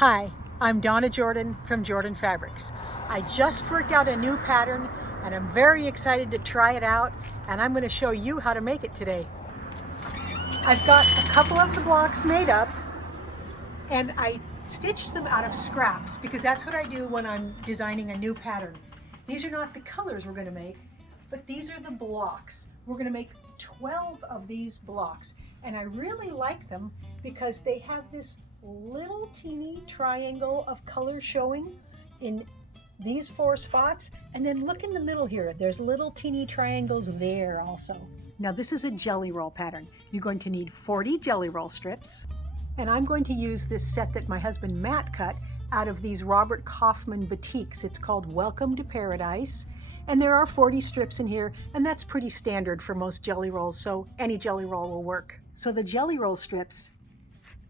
Hi, I'm Donna Jordan from Jordan Fabrics. I just worked out a new pattern and I'm very excited to try it out, and I'm going to show you how to make it today. I've got a couple of the blocks made up and I stitched them out of scraps because that's what I do when I'm designing a new pattern. These are not the colors we're going to make, but these are the blocks. We're going to make 12 of these blocks, and I really like them because they have this little teeny triangle of color showing in these 4 spots, and then look in the middle here, there's little teeny triangles there also. Now this is a jelly roll pattern. You're going to need 40 jelly roll strips, and I'm going to use this set that my husband Matt cut out of these Robert Kaufman batiks. It's called Welcome to Paradise, and there are 40 strips in here, and that's pretty standard for most jelly rolls, so any jelly roll will work. So the jelly roll strips,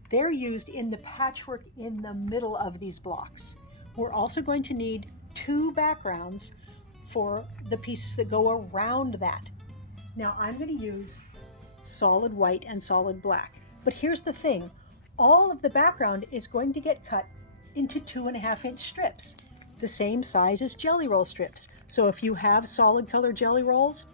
they're used in the patchwork in the middle of these blocks. We're also going to need 2 backgrounds for the pieces that go around that. Now I'm going to use solid white and solid black. But here's the thing, all of the background is going to get cut into 2.5-inch strips, the same size as jelly roll strips. So if you have solid color jelly rolls,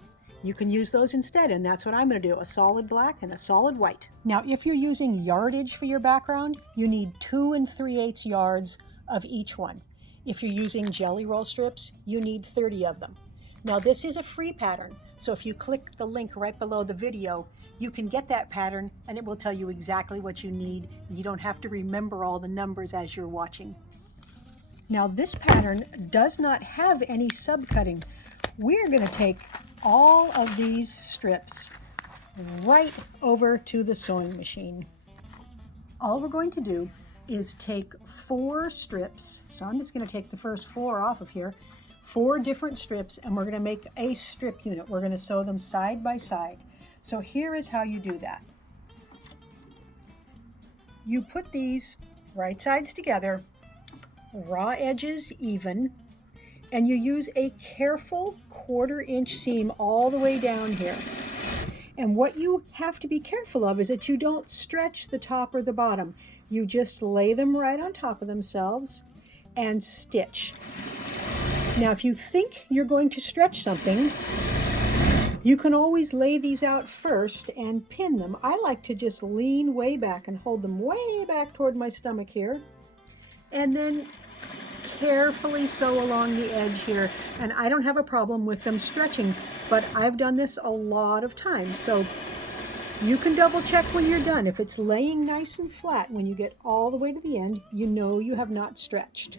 you can use those instead, and that's what I'm going to do, a solid black and a solid white. Now if you're using yardage for your background, you need 2 3/8 yards of each one. If you're using jelly roll strips, you need 30 of them. Now this is a free pattern, so if you click the link right below the video, you can get that pattern and it will tell you exactly what you need. You don't have to remember all the numbers as you're watching. Now this pattern does not have any subcutting. We're going to take all of these strips right over to the sewing machine. All we're going to do is take 4 strips. So I'm just going to take the first 4 off of here, 4 different strips, and we're going to make a strip unit. We're going to sew them side by side. So here is how you do that. You put these right sides together, raw edges even, and you use a careful 1/4-inch seam all the way down here. And what you have to be careful of is that you don't stretch the top or the bottom. You just lay them right on top of themselves and stitch. Now if you think you're going to stretch something, you can always lay these out first and pin them. I like to just lean way back and hold them way back toward my stomach here, and then carefully sew along the edge here. And I don't have a problem with them stretching, but I've done this a lot of times, so you can double check when you're done. If it's laying nice and flat when you get all the way to the end, you know you have not stretched.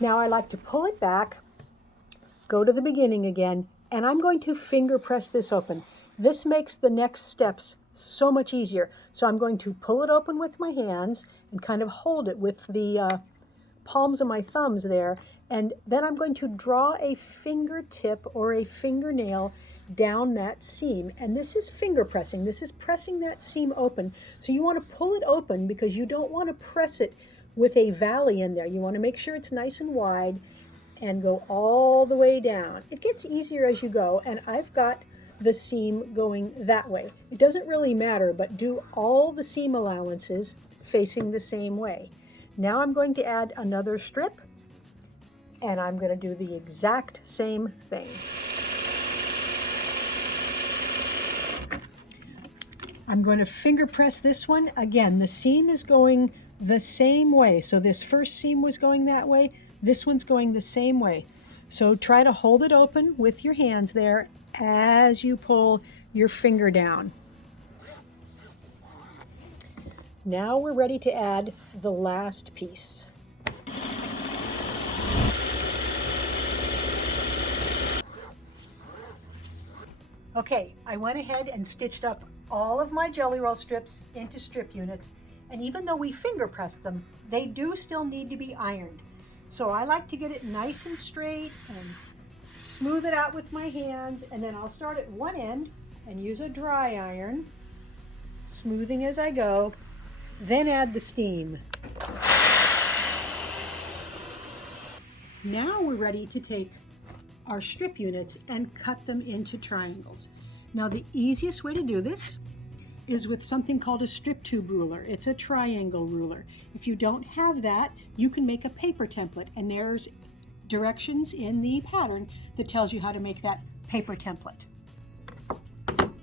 Now I like to pull it back, go to the beginning again, and I'm going to finger press this open. This makes the next steps so much easier. So I'm going to pull it open with my hands and kind of hold it with the palms of my thumbs there, and then I'm going to draw a fingertip or a fingernail down that seam. And this is finger pressing. This is pressing that seam open. So you want to pull it open because you don't want to press it with a valley in there. You want to make sure it's nice and wide and go all the way down. It gets easier as you go, and I've got the seam going that way. It doesn't really matter, but do all the seam allowances facing the same way. Now I'm going to add another strip, and I'm going to do the exact same thing. I'm going to finger press this one. Again, the seam is going the same way. So this first seam was going that way. This one's going the same way. So try to hold it open with your hands there as you pull your finger down. Now we're ready to add the last piece. Okay, I went ahead and stitched up all of my jelly roll strips into strip units, and even though we finger pressed them, they do still need to be ironed. So I like to get it nice and straight and smooth it out with my hands, and then I'll start at one end and use a dry iron, smoothing as I go, then add the steam. Now we're ready to take our strip units and cut them into triangles. Now the easiest way to do this is with something called a strip tube ruler. It's a triangle ruler. If you don't have that, you can make a paper template, and there's directions in the pattern that tells you how to make that paper template.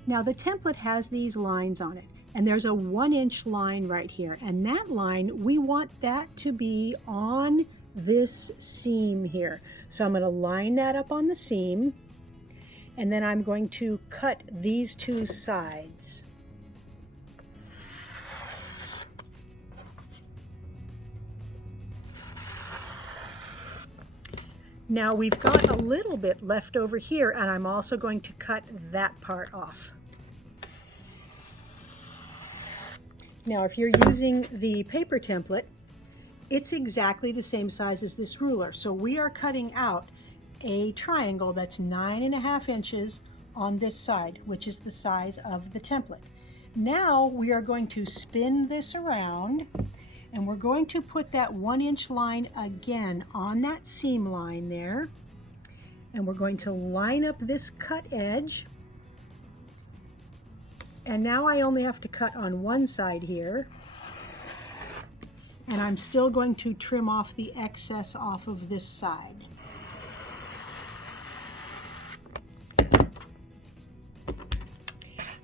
Now the template has these lines on it, and there's a 1-inch line right here, and that line, we want that to be on this seam here. So I'm going to line that up on the seam, and then I'm going to cut these two sides. Now we've got a little bit left over here, and I'm also going to cut that part off. Now if you're using the paper template, it's exactly the same size as this ruler. So we are cutting out a triangle that's 9.5 inches on this side, which is the size of the template. Now we are going to spin this around, and we're going to put that 1-inch line again on that seam line there. And we're going to line up this cut edge. And now I only have to cut on one side here. And I'm still going to trim off the excess off of this side.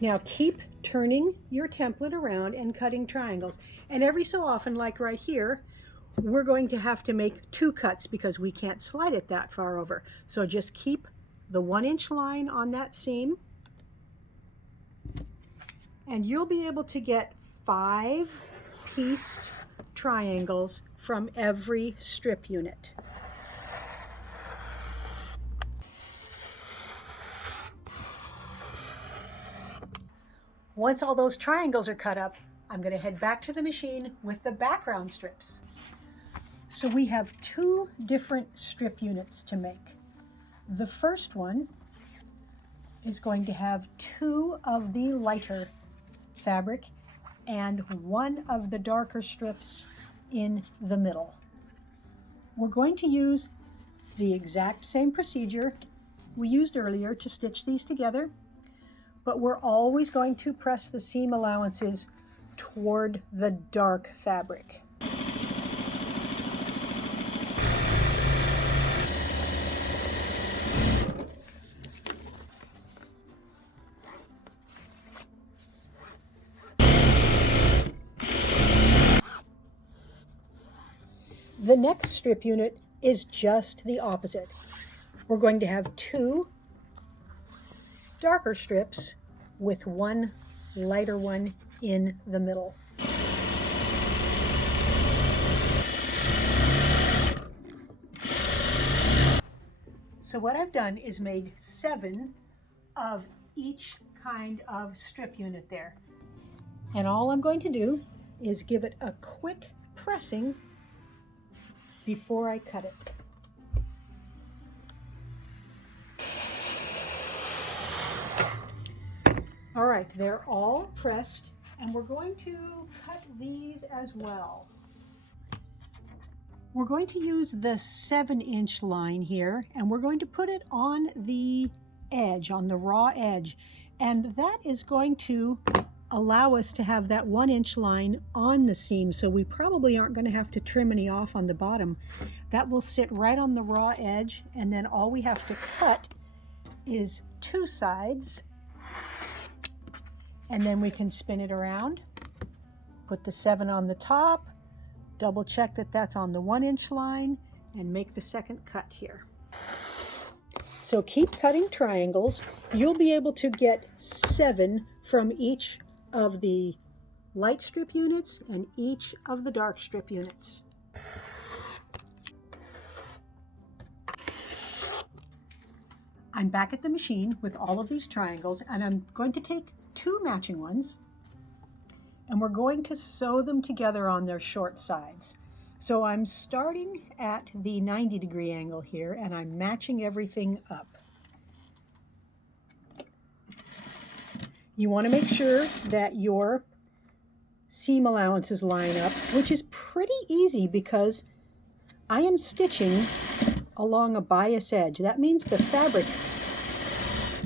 Now keep turning your template around and cutting triangles. And every so often, like right here, we're going to have to make 2 cuts because we can't slide it that far over. So just keep the 1-inch line on that seam, and you'll be able to get 5 pieced triangles from every strip unit. Once all those triangles are cut up, I'm going to head back to the machine with the background strips. So we have 2 different strip units to make. The first one is going to have 2 of the lighter fabric and 1 of the darker strips in the middle. We're going to use the exact same procedure we used earlier to stitch these together, but we're always going to press the seam allowances toward the dark fabric. The next strip unit is just the opposite. We're going to have 2 darker strips with 1 lighter one in the middle. So what I've done is made 7 of each kind of strip unit there. And all I'm going to do is give it a quick pressing before I cut it. All right, they're all pressed, and we're going to cut these as well. We're going to use the 7-inch line here, and we're going to put it on the edge, on the raw edge, and that is going to allow us to have that 1-inch line on the seam, so we probably aren't going to have to trim any off on the bottom. That will sit right on the raw edge, and then all we have to cut is 2 sides, and then we can spin it around, put the 7 on the top, double check that that's on the 1-inch line, and make the second cut here. So keep cutting triangles. You'll be able to get 7 from each of the light strip units and each of the dark strip units. I'm back at the machine with all of these triangles, and I'm going to take 2 matching ones, and we're going to sew them together on their short sides. So I'm starting at the 90-degree angle here, and I'm matching everything up. You want to make sure that your seam allowances line up, which is pretty easy because I am stitching along a bias edge. That means the fabric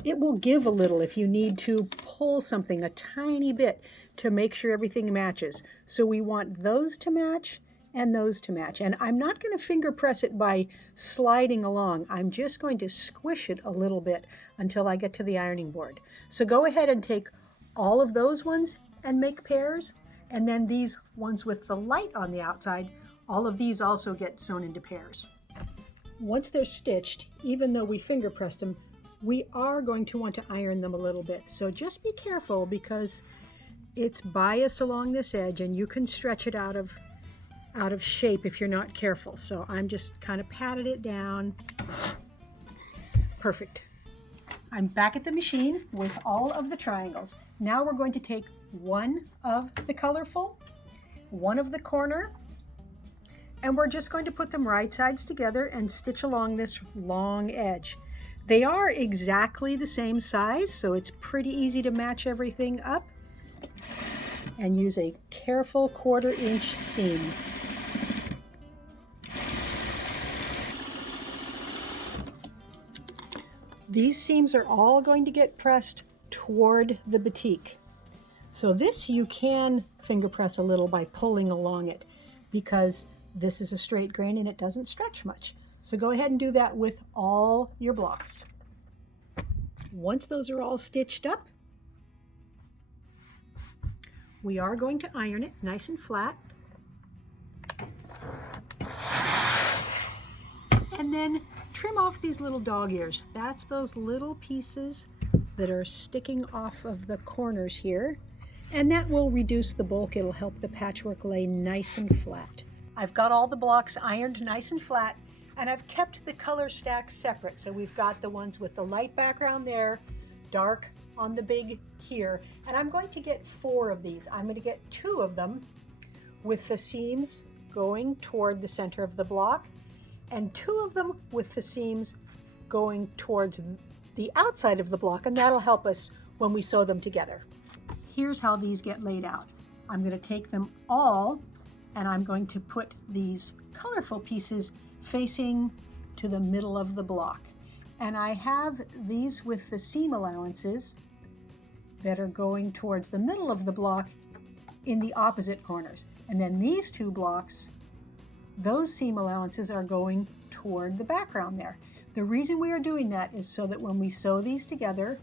It will give a little if you need to pull something a tiny bit to make sure everything matches. So we want those to match and those to match. And I'm not going to finger press it by sliding along. I'm just going to squish it a little bit until I get to the ironing board. So go ahead and take all of those ones and make pairs. And then these ones with the light on the outside, all of these also get sewn into pairs. Once they're stitched, even though we finger pressed them, we are going to want to iron them a little bit. So just be careful because it's bias along this edge and you can stretch it out of shape if you're not careful. So I'm just kind of patted it down. Perfect. I'm back at the machine with all of the triangles. Now we're going to take one of the colorful, one of the corner, and we're just going to put them right sides together and stitch along this long edge. They are exactly the same size, so it's pretty easy to match everything up. And use a careful 1/4 inch seam. These seams are all going to get pressed toward the batik. So this you can finger press a little by pulling along it because this is a straight grain and it doesn't stretch much. So go ahead and do that with all your blocks. Once those are all stitched up, we are going to iron it nice and flat. And then trim off these little dog ears. That's those little pieces that are sticking off of the corners here. And that will reduce the bulk. It'll help the patchwork lay nice and flat. I've got all the blocks ironed nice and flat, and I've kept the color stacks separate. So we've got the ones with the light background there, dark on the big here, and I'm going to get 4 of these. I'm going to get 2 of them with the seams going toward the center of the block, and 2 of them with the seams going towards the outside of the block, and that'll help us when we sew them together. Here's how these get laid out. I'm going to take them all and I'm going to put these colorful pieces facing to the middle of the block. And I have these with the seam allowances that are going towards the middle of the block in the opposite corners. And then these 2 blocks, those seam allowances are going toward the background there. The reason we are doing that is so that when we sew these together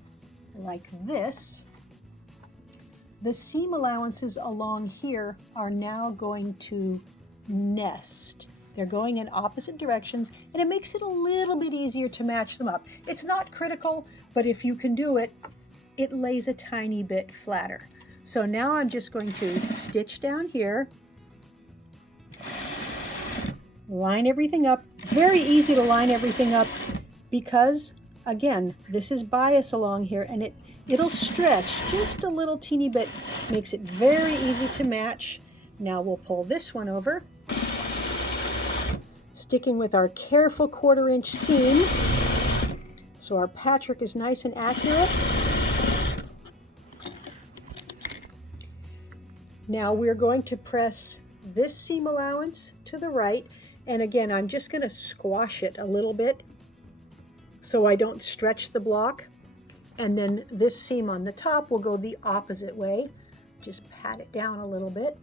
like this, the seam allowances along here are now going to nest. They're going in opposite directions, and it makes it a little bit easier to match them up. It's not critical, but if you can do it, it lays a tiny bit flatter. So now I'm just going to stitch down here, line everything up. Very easy to line everything up because, again, this is bias along here, and it'll stretch just a little teeny bit. Makes it very easy to match. Now we'll pull this one over, sticking with our careful 1/4 inch seam so our patchwork is nice and accurate. Now we're going to press this seam allowance to the right, and again I'm just going to squash it a little bit so I don't stretch the block. And then this seam on the top will go the opposite way. Just pat it down a little bit.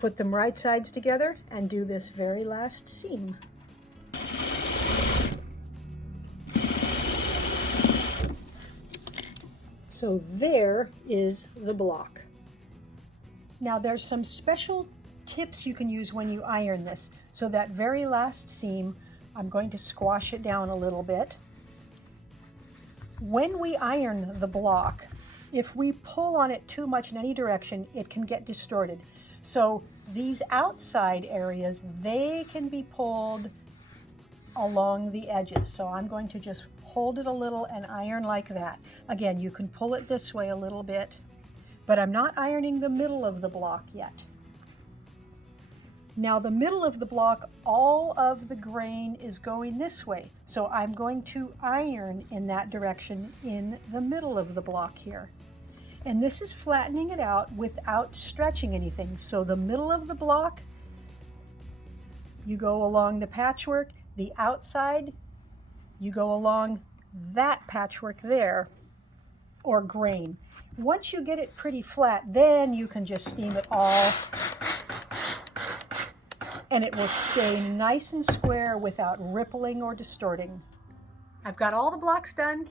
Put them right sides together and do this very last seam. So there is the block. Now there's some special tips you can use when you iron this. So that very last seam, I'm going to squash it down a little bit. When we iron the block, if we pull on it too much in any direction, it can get distorted. So these outside areas, they can be pulled along the edges. So I'm going to just hold it a little and iron like that. Again, you can pull it this way a little bit, but I'm not ironing the middle of the block yet. Now the middle of the block, all of the grain is going this way. So I'm going to iron in that direction in the middle of the block here. And this is flattening it out without stretching anything. So the middle of the block, you go along the patchwork. The outside, you go along that patchwork there, or grain. Once you get it pretty flat, then you can just steam it all, and it will stay nice and square without rippling or distorting. I've got all the blocks done,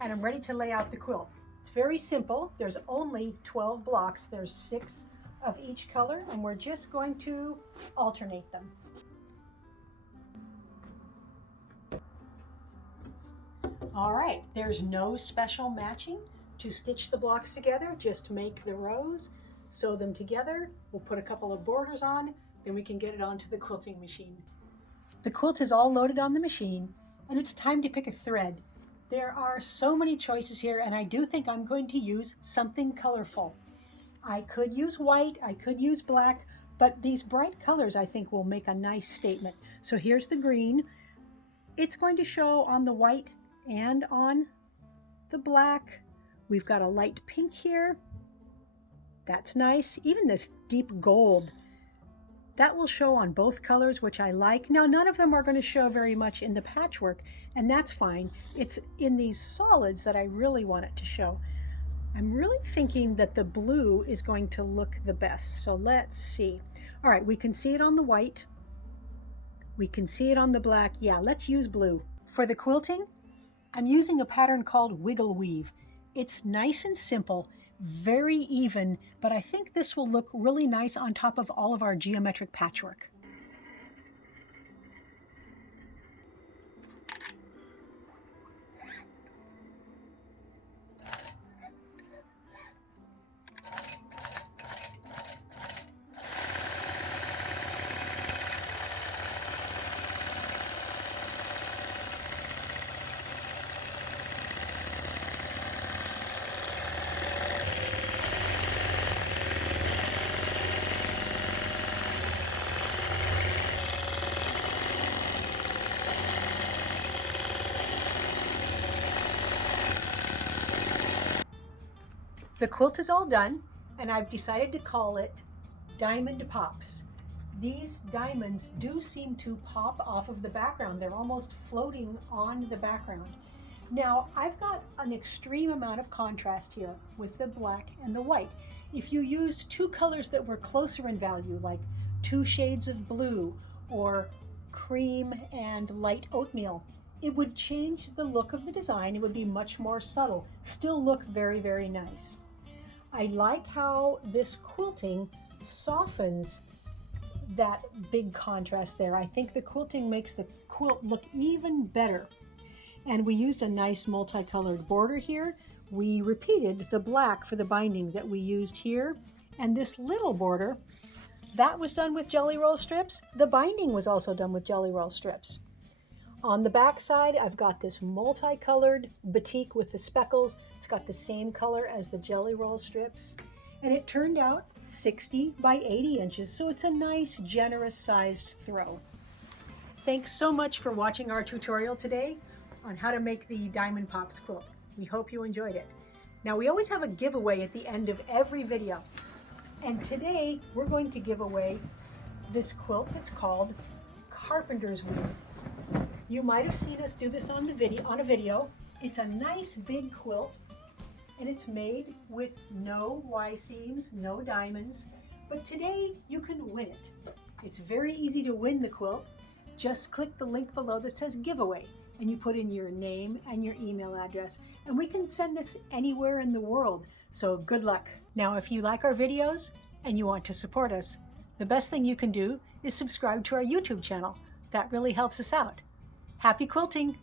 and I'm ready to lay out the quilt. It's very simple. There's only 12 blocks. There's 6 of each color, and we're just going to alternate them. All right, there's no special matching to stitch the blocks together. Just make the rows, sew them together. We'll put a couple of borders on, then we can get it onto the quilting machine. The quilt is all loaded on the machine, and it's time to pick a thread. There are so many choices here, and I do think I'm going to use something colorful. I could use white, I could use black, but these bright colors I think will make a nice statement. So here's the green. It's going to show on the white and on the black. We've got a light pink here. That's nice. Even this deep gold, that will show on both colors, which I like. Now, none of them are going to show very much in the patchwork, and that's fine. It's in these solids that I really want it to show. I'm really thinking that the blue is going to look the best. So let's see. All right, we can see it on the white. We can see it on the black. Yeah, let's use blue. For the quilting, I'm using a pattern called Wiggle Weave. It's nice and simple, very even, but I think this will look really nice on top of all of our geometric patchwork. The quilt is all done, and I've decided to call it Diamond Pops. These diamonds do seem to pop off of the background. They're almost floating on the background. Now, I've got an extreme amount of contrast here with the black and the white. If you used 2 colors that were closer in value, like 2 shades of blue or cream and light oatmeal, it would change the look of the design. It would be much more subtle, still look very, very nice. I like how this quilting softens that big contrast there. I think the quilting makes the quilt look even better. And we used a nice multicolored border here. We repeated the black for the binding that we used here. And this little border, that was done with jelly roll strips. The binding was also done with jelly roll strips. On the back side, I've got this multicolored batik with the speckles. It's got the same color as the jelly roll strips. And it turned out 60 by 80 inches, so it's a nice, generous sized throw. Thanks so much for watching our tutorial today on how to make the Diamond Pops quilt. We hope you enjoyed it. Now, we always have a giveaway at the end of every video. And today, we're going to give away this quilt that's called Carpenter's Weave. You might have seen us do this on a video. It's a nice big quilt, and it's made with no Y seams, no diamonds, but today you can win it. It's very easy to win the quilt. Just click the link below that says giveaway, and you put in your name and your email address, and we can send this anywhere in the world, so good luck. Now, if you like our videos and you want to support us, the best thing you can do is subscribe to our YouTube channel. That really helps us out. Happy quilting!